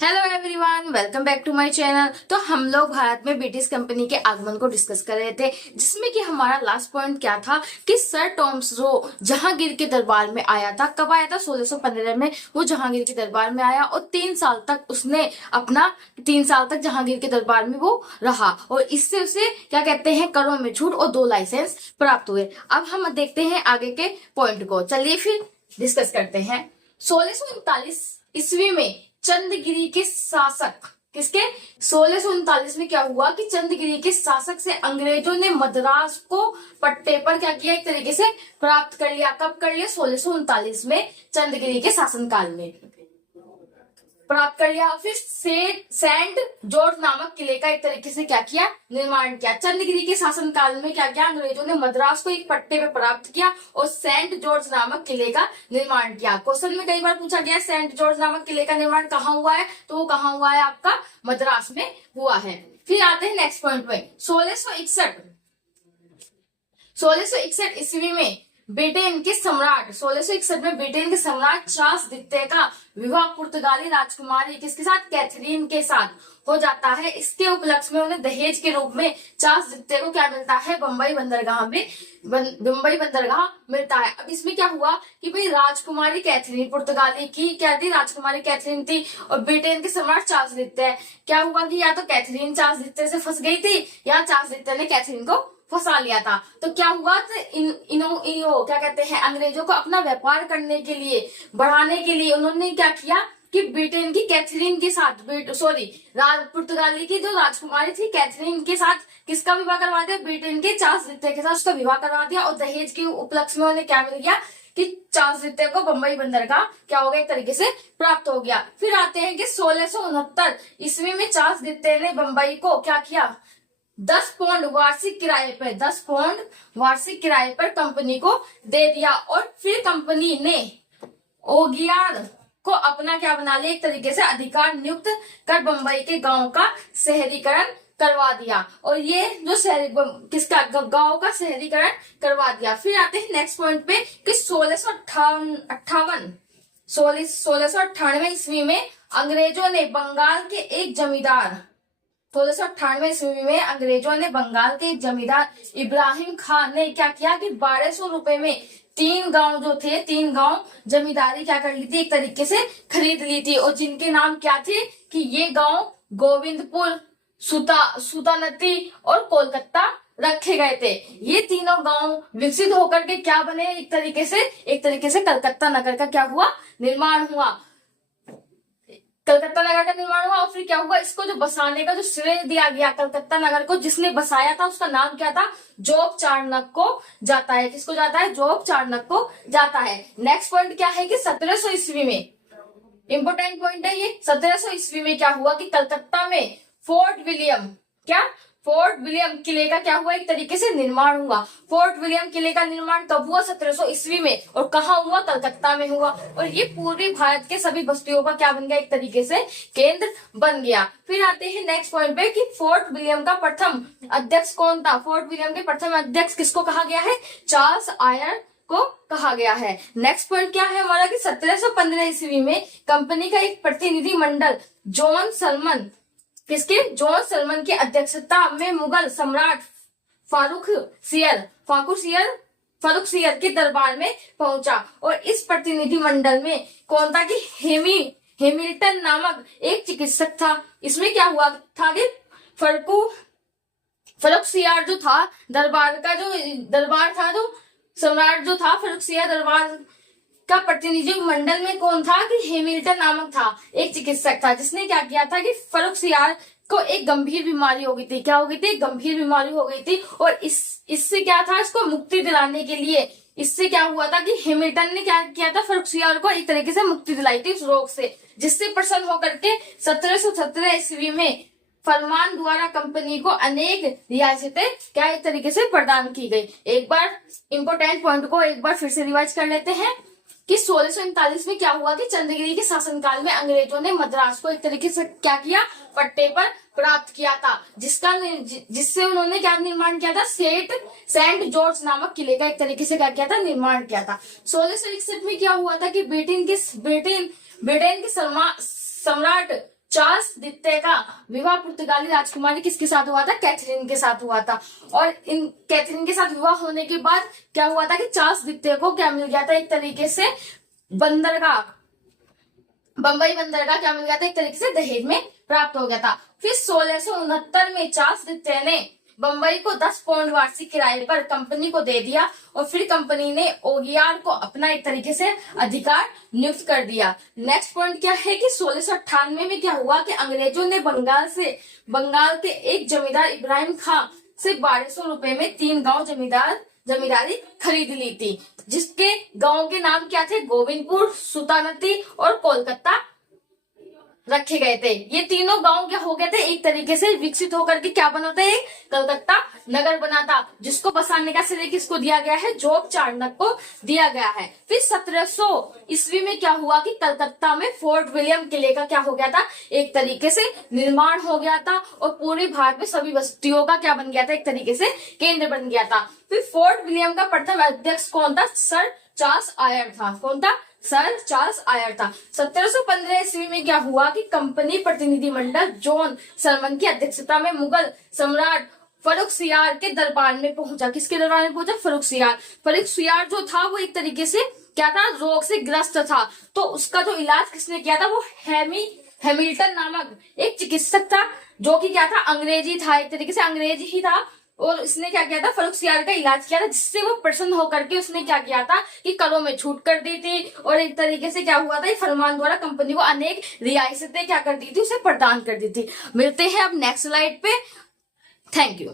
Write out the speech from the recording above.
Hello everyone, welcome back to my channel. तो हम लोग भारत में ब्रिटिश कंपनी के आगमन को डिस्कस कर रहे थे, जिसमें कि हमारा लास्ट पॉइंट क्या था कि सर टॉमस रो जहांगीर के दरबार में आया था। कब आया था? 1615 में वो जहांगीर के दरबार में आया और 3 साल तक उसने अपना 3 साल तक जहांगीर के दरबार में वो रहा और इससे उसे क्या कहते हैं, करों में छूट और 2 लाइसेंस प्राप्त हुए। अब हम देखते हैं आगे के पॉइंट को। चलिए फिर डिस्कस करते हैं। 1639 ईस्वी में चंद्रगिरी के शासक किसके 1639 में क्या हुआ कि चंद्रगिरी के शासक से अंग्रेजों ने मद्रास को पट्टे पर क्या किया, एक तरीके से प्राप्त कर लिया। कब कर लिया? 1639 में चंद्रगिरी के शासनकाल में प्राप्त कर लिया। फिर सेंट जॉर्ज नामक किले का एक तरीके से क्या किया, निर्माण किया। चंद्रगिरी के शासनकाल में क्या किया, अंग्रेजों ने मद्रास को एक पट्टे पे प्राप्त किया और सेंट जॉर्ज नामक किले का निर्माण किया। क्वेश्चन में कई बार पूछा गया सेंट जॉर्ज नामक किले का निर्माण कहाँ हुआ है, तो वो कहाँ हुआ है, आपका मद्रास में हुआ है। फिर आते हैं नेक्स्ट पॉइंट पे। 1661 ईस्वी में ब्रिटेन के सम्राट 1661 में ब्रिटेन के सम्राट चार्ल्स द्वितीय का विवाह पुर्तगाली राजकुमारी किसके साथ, कैथरीन के साथ हो जाता है। इसके उपलक्ष्य में उन्हें दहेज के रूप में चार्ल्स द्वितीय को क्या मिलता है, बम्बई बंदरगाह मिलता है। अब इसमें क्या हुआ कि भाई राजकुमारी कैथरीन पुर्तगाली की क्या थी, राजकुमारी कैथरीन थी और ब्रिटेन के सम्राट चार्ल्स द्वितीय। क्या हुआ कि या तो कैथरीन चार्ल्स द्वितीय से फंस गई थी या चार्ल्स द्वितीय ने कैथरीन को फंसा लिया था। तो क्या हुआ, इनो क्या कहते हैं, अंग्रेजों को अपना व्यापार करने के लिए, बढ़ाने के लिए उन्होंने क्या किया कि ब्रिटेन की कैथरीन के साथ पुर्तगाली की जो राजकुमारी थी कैथरीन के साथ किसका विवाह करवा दिया, ब्रिटेन के चार्ल्स द्वितीय के साथ उसका विवाह करवा दिया। और दहेज के उपलक्ष्य में उन्हें क्या मिल गया कि चार्ल्स द्वितीय को बम्बई बंदरगाह क्या हो गया, एक तरीके से प्राप्त हो गया। फिर आते हैं कि 1669 ईस्वी में चार्ल्स द्वितीय ने बम्बई को क्या किया, 10 पौंड वार्षिक किराए पर कंपनी को दे दिया। और फिर कंपनी ने ओगियार को अपना क्या बना लिया, एक तरीके से अधिकार नियुक्त कर बंबई के गांव का शहरीकरण करवा दिया। और ये जो किसका गांव का शहरीकरण करवा दिया। फिर आते हैं नेक्स्ट पॉइंट पे कि 1698 ईस्वी में अंग्रेजों ने बंगाल के एक जमींदार 1698 ईस्वी में अंग्रेजों ने बंगाल के जमींदार इब्राहिम खान ने क्या किया कि 1200 रुपए में 3 गांव जमींदारी क्या कर ली थी, एक तरीके से खरीद ली थी। और जिनके नाम क्या थे कि ये गांव गोविंदपुर, सुतानती और कोलकाता रखे गए थे। ये तीनों गांव विकसित होकर के क्या बने, एक तरीके से कलकत्ता नगर का क्या हुआ, निर्माण हुआ। कलकत्ता नगर का निर्माण हुआ। और फिर क्या हुआ, इसको जो बसाने का जो श्रेय दिया गया कलकत्ता नगर को, जिसने बसाया था उसका नाम क्या था, जोग चाणक्य को जाता है। किसको जाता है, जोग चाणक्य को जाता है। नेक्स्ट पॉइंट क्या है कि 1700 ईस्वी में, इंपोर्टेंट पॉइंट है ये, 1700 ईस्वी में क्या हुआ कि कलकत्ता में फोर्ट विलियम किले का क्या हुआ, एक तरीके से निर्माण हुआ। फोर्ट विलियम किले का निर्माण कब हुआ, 1700 ईस्वी में। और कहाँ हुआ, कलकत्ता में हुआ। और ये पूर्वी भारत के सभी बस्तियों का क्या बन गया, एक तरीके से केंद्र बन गया। फिर आते हैं नेक्स्ट पॉइंट पे कि फोर्ट विलियम का प्रथम अध्यक्ष कौन था। फोर्ट विलियम के प्रथम अध्यक्ष किसको कहा गया है, चार्ल्स आयर को कहा गया है। नेक्स्ट पॉइंट क्या है हमारा कि 1715 ईस्वी में कंपनी का एक प्रतिनिधि मंडल जॉन सलमन की अध्यक्षता में मुगल सम्राट फारूक सियर के दरबार में पहुंचा। और इस प्रतिनिधि मंडल में कौन था कि हेमिल्टन नामक एक चिकित्सक था। इसमें क्या हुआ था कि फरुख सियार जो था, दरबार था, जो सम्राट जो था फरुख सियार दरबार का प्रतिनिधि मंडल में कौन था कि हेमिल्टन नामक था, एक चिकित्सक था, जिसने क्या किया था कि फरुख सियार को एक गंभीर बीमारी हो गई थी। क्या हो गई थी, गंभीर बीमारी हो गई थी। और इससे क्या था, इसको मुक्ति दिलाने के लिए इससे क्या हुआ था कि हेमिल्टन ने क्या किया था, फरुख सियार को एक तरीके से मुक्ति दिलाई थी उस रोग से, जिससे प्रसन्न होकर के 1717 ईस्वी में फरमान द्वारा कंपनी को अनेक रियासतें क्या एक तरीके से प्रदान की गई। एक बार इंपोर्टेंट पॉइंट को एक बार फिर से रिवाइज कर लेते हैं कि 1639 में क्या हुआ कि चंद्रगिरी के शासनकाल में अंग्रेजों ने मद्रास को एक तरीके से क्या किया, पट्टे पर प्राप्त किया था, जिससे उन्होंने क्या निर्माण किया था, सेंट जॉर्ज नामक किले का एक तरीके से क्या किया था, निर्माण किया था। 1661 में क्या हुआ था कि ब्रिटेन के सम्राट चार्ल्स द्वितीय का विवाह पुर्तगाली राजकुमारी किसके साथ हुआ था? कैथरीन के साथ हुआ था। और इन कैथरीन के साथ विवाह होने के बाद क्या हुआ था कि चार्ल्स द्वितीय को क्या मिल गया था? एक तरीके से बंदरगाह, बंबई बंदरगाह क्या मिल गया था? एक तरीके से दहेज में प्राप्त हो गया था। फिर 1669 में चार्ल्स द्वितीय ने बंबई को 10 पाउंड वार्षिक किराए पर कंपनी को दे दिया और फिर कंपनी ने ओगियार को अपना एक तरीके से अधिकार नियुक्त कर दिया। नेक्स्ट पॉइंट क्या है कि 1698 में क्या हुआ कि अंग्रेजों ने बंगाल के एक जमींदार इब्राहिम खां से 1200 रुपए में 3 गांव जमींदारी खरीद ली थी, जिसके गांव के नाम क्या थे? गोविंदपुर, सुतानती और कोलकाता रखे गए थे। ये तीनों गांव क्या हो गए थे? एक तरीके से विकसित होकर के क्या बना था? एक कलकत्ता नगर बना था, जिसको बसाने का श्रेय किसको दिया गया है? जोग चाणक्य को दिया गया है। फिर 1700 ईस्वी में क्या हुआ कि कलकत्ता में फोर्ट विलियम किले का क्या हो गया था? एक तरीके से निर्माण हो गया था और पूरे भारत में सभी बस्तियों का क्या बन गया था? एक तरीके से केंद्र बन गया था। फिर फोर्ट विलियम का प्रथम अध्यक्ष कौन था? सर चार्ल्स आयर था। कौन था? सर चार्ल्स आयर था। 1715 ईस्वी में क्या हुआ कि कंपनी प्रतिनिधिमंडल जॉन सरमन की अध्यक्षता में मुगल सम्राट फर्रुखसियार के दरबार में पहुंचा। किसके दरबार में पहुंचा? फर्रुखसियार। फर्रुखसियार जो था वो एक तरीके से क्या था? रोग से ग्रस्त था। तो उसका जो इलाज किसने किया था? वो हैमिल्टन नामक एक चिकित्सक था, जो कि क्या था? अंग्रेजी था, एक तरीके से अंग्रेज ही था। और इसने क्या किया था? फर्रुखसियार का इलाज किया था, जिससे वो प्रसन्न होकर के उसने क्या किया था कि करों में छूट कर दी थी। और एक तरीके से क्या हुआ था? फरमान द्वारा कंपनी को अनेक रियायतें क्या कर दी थी? उसे प्रदान कर दी थी। मिलते हैं अब नेक्स्ट स्लाइड पे। Thank you.